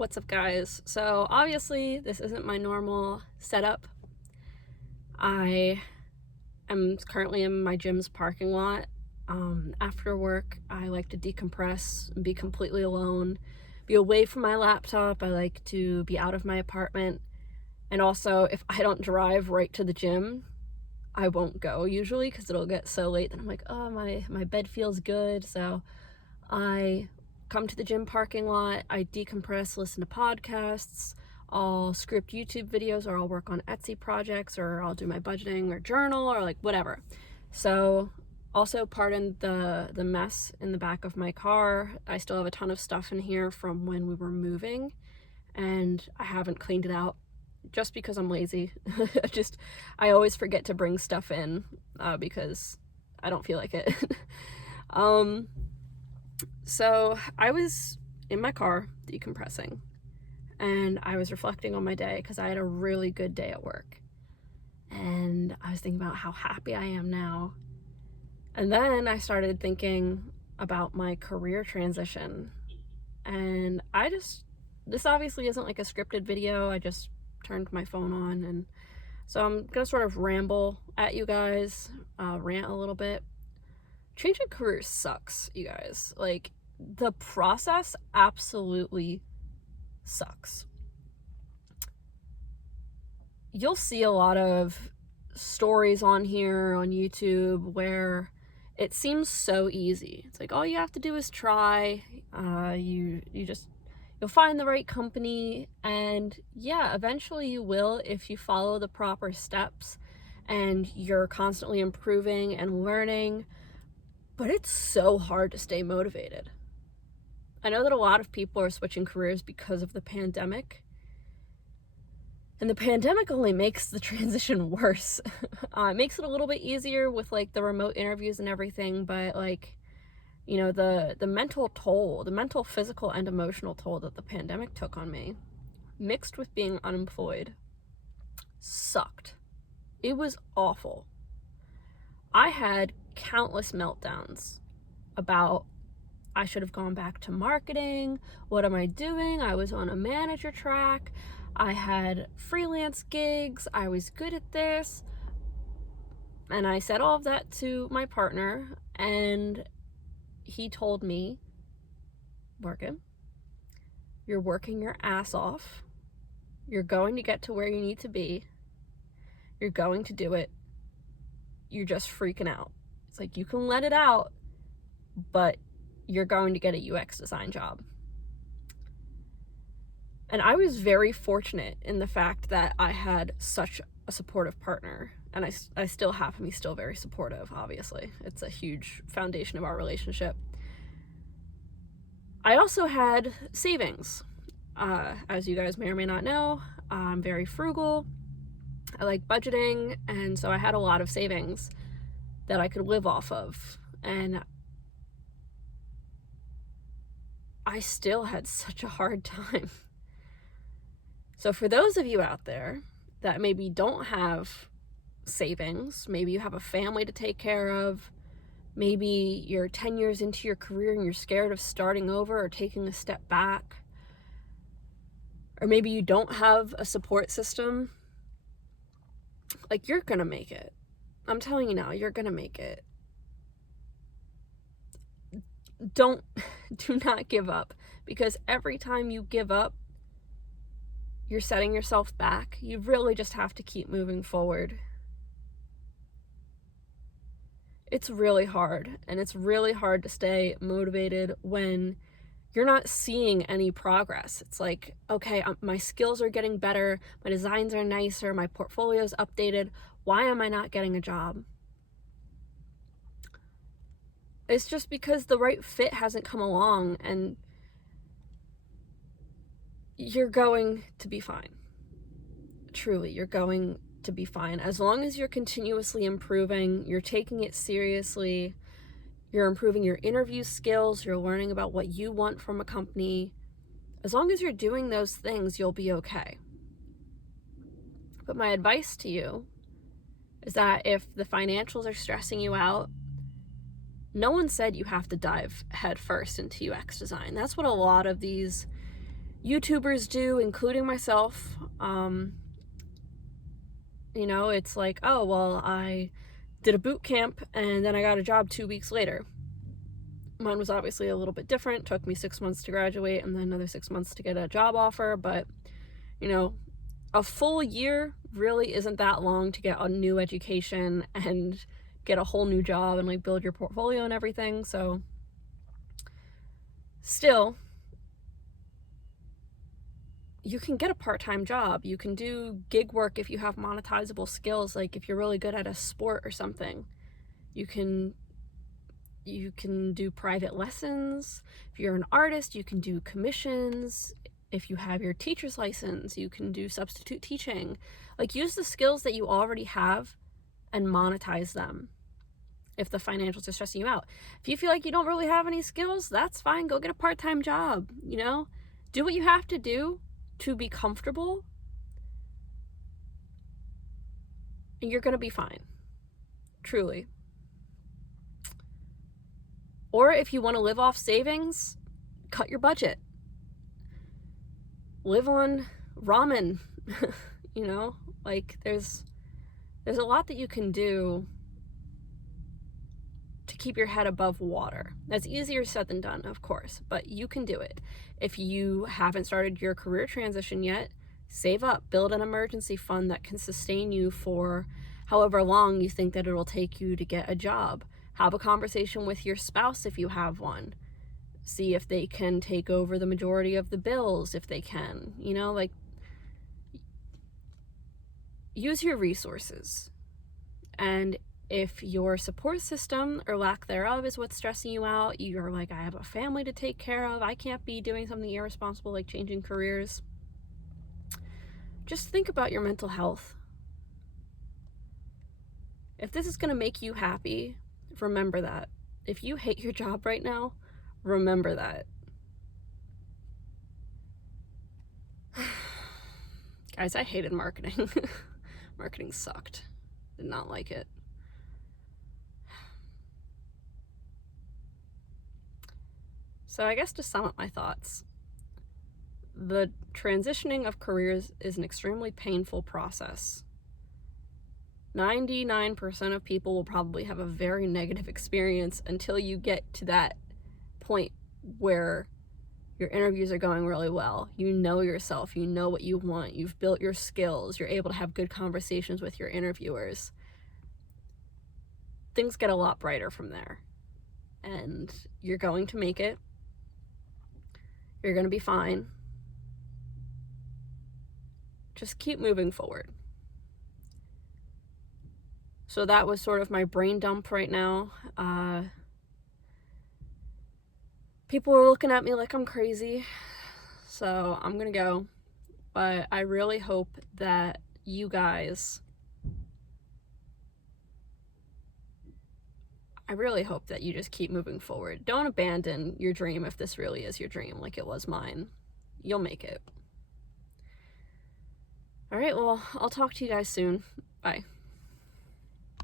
What's up, guys? So obviously this isn't my normal setup. I am currently in my gym's parking lot. After work, I like to decompress and be completely alone, be away from my laptop. I like to be out of my apartment. And also, if I don't drive right to the gym, I won't go usually because it'll get so late that I'm like, oh, my bed feels good. So I come to the gym parking lot, I decompress, listen to podcasts, I'll script YouTube videos, or I'll work on Etsy projects, or I'll do my budgeting or journal, or like whatever. So also pardon the mess in the back of my car. I still have a ton of stuff in here from when we were moving, and I haven't cleaned it out just because I'm lazy. I always forget to bring stuff in because I don't feel like it. So I was in my car decompressing, and I was reflecting on my day because I had a really good day at work, and I was thinking about how happy I am now. And then I started thinking about my career transition, and this obviously isn't like a scripted video. I just turned my phone on, and so I'm gonna sort of ramble at you guys, rant a little bit. Changing careers sucks, you guys. Like, the process absolutely sucks. You'll see a lot of stories on here on YouTube where it seems so easy. It's like all you have to do is try. You'll find the right company, and yeah, eventually you will if you follow the proper steps and you're constantly improving and learning. But it's so hard to stay motivated. I know that a lot of people are switching careers because of the pandemic. And the pandemic only makes the transition worse. It makes it a little bit easier with like the remote interviews and everything, but like, you know, the mental toll, the mental, physical, and emotional toll that the pandemic took on me, mixed with being unemployed, sucked. It was awful. I had countless meltdowns about I should have gone back to marketing. What am I doing? I was on a manager track. I had freelance gigs. I was good at this. And I said all of that to my partner, and he told me, Morgan, you're working your ass off. You're going to get to where you need to be. You're going to do it. You're just freaking out. It's like, you can let it out, but you're going to get a UX design job. And I was very fortunate in the fact that I had such a supportive partner, and I still have him. He's still very supportive, obviously. It's a huge foundation of our relationship. I also had savings. As you guys may or may not know, I'm very frugal. I like budgeting, and so I had a lot of savings that I could live off of. And I still had such a hard time. So for those of you out there that maybe don't have savings, maybe you have a family to take care of, maybe you're 10 years into your career and you're scared of starting over or taking a step back, or maybe you don't have a support system, like, you're gonna make it. I'm telling you now, you're gonna make it. Do not give up, because every time you give up, you're setting yourself back. You really just have to keep moving forward. It's really hard, and it's really hard to stay motivated when you're not seeing any progress. It's like, okay, my skills are getting better, my designs are nicer, my portfolio's updated. Why am I not getting a job? It's just because the right fit hasn't come along, and you're going to be fine. Truly, you're going to be fine. As long as you're continuously improving, you're taking it seriously, you're improving your interview skills, you're learning about what you want from a company. As long as you're doing those things, you'll be okay. But my advice to you is that if the financials are stressing you out, no one said you have to dive headfirst into UX design. That's what a lot of these YouTubers do, including myself. You know, it's like, oh, well, I did a boot camp and then I got a job 2 weeks later. Mine was obviously a little bit different. Took me 6 months to graduate and then another 6 months to get a job offer. But, you know, a full year really isn't that long to get a new education and get a whole new job and like build your portfolio and everything. So still, you can get a part-time job. You can do gig work if you have monetizable skills, like if you're really good at a sport or something. You can do private lessons. If you're an artist, you can do commissions. If you have your teacher's license, you can do substitute teaching. Like, use the skills that you already have and monetize them if the financials are stressing you out. If you feel like you don't really have any skills, that's fine. Go get a part-time job, you know? Do what you have to do to be comfortable, and you're going to be fine. Truly. Or if you want to live off savings, cut your budget. Live on ramen. You know, like there's a lot that you can do to keep your head above water. That's easier said than done, of course, but you can do it. If you haven't started your career transition yet, save up, build an emergency fund that can sustain you for however long you think that it will take you to get a job. Have a conversation with your spouse if you have one. See if they can take over the majority of the bills, if they can. You know, like, use your resources. And if your support system or lack thereof is what's stressing you out, you're like, I have a family to take care of, I can't be doing something irresponsible like changing careers. Just think about your mental health. If this is going to make you happy, remember that. If you hate your job right now, remember that. Guys, I hated marketing. Marketing sucked. Did not like it. So I guess to sum up my thoughts, the transitioning of careers is an extremely painful process. 99% of people will probably have a very negative experience until you get to that point where your interviews are going really well. You know yourself, you know what you want, you've built your skills, you're able to have good conversations with your interviewers. Things get a lot brighter from there. And you're going to make it. You're going to be fine. Just keep moving forward. So that was sort of my brain dump right now. People are looking at me like I'm crazy, so I'm gonna go. But I really hope that you guys, just keep moving forward. Don't abandon your dream if this really is your dream, like it was mine. You'll make it. All right, well, I'll talk to you guys soon. Bye.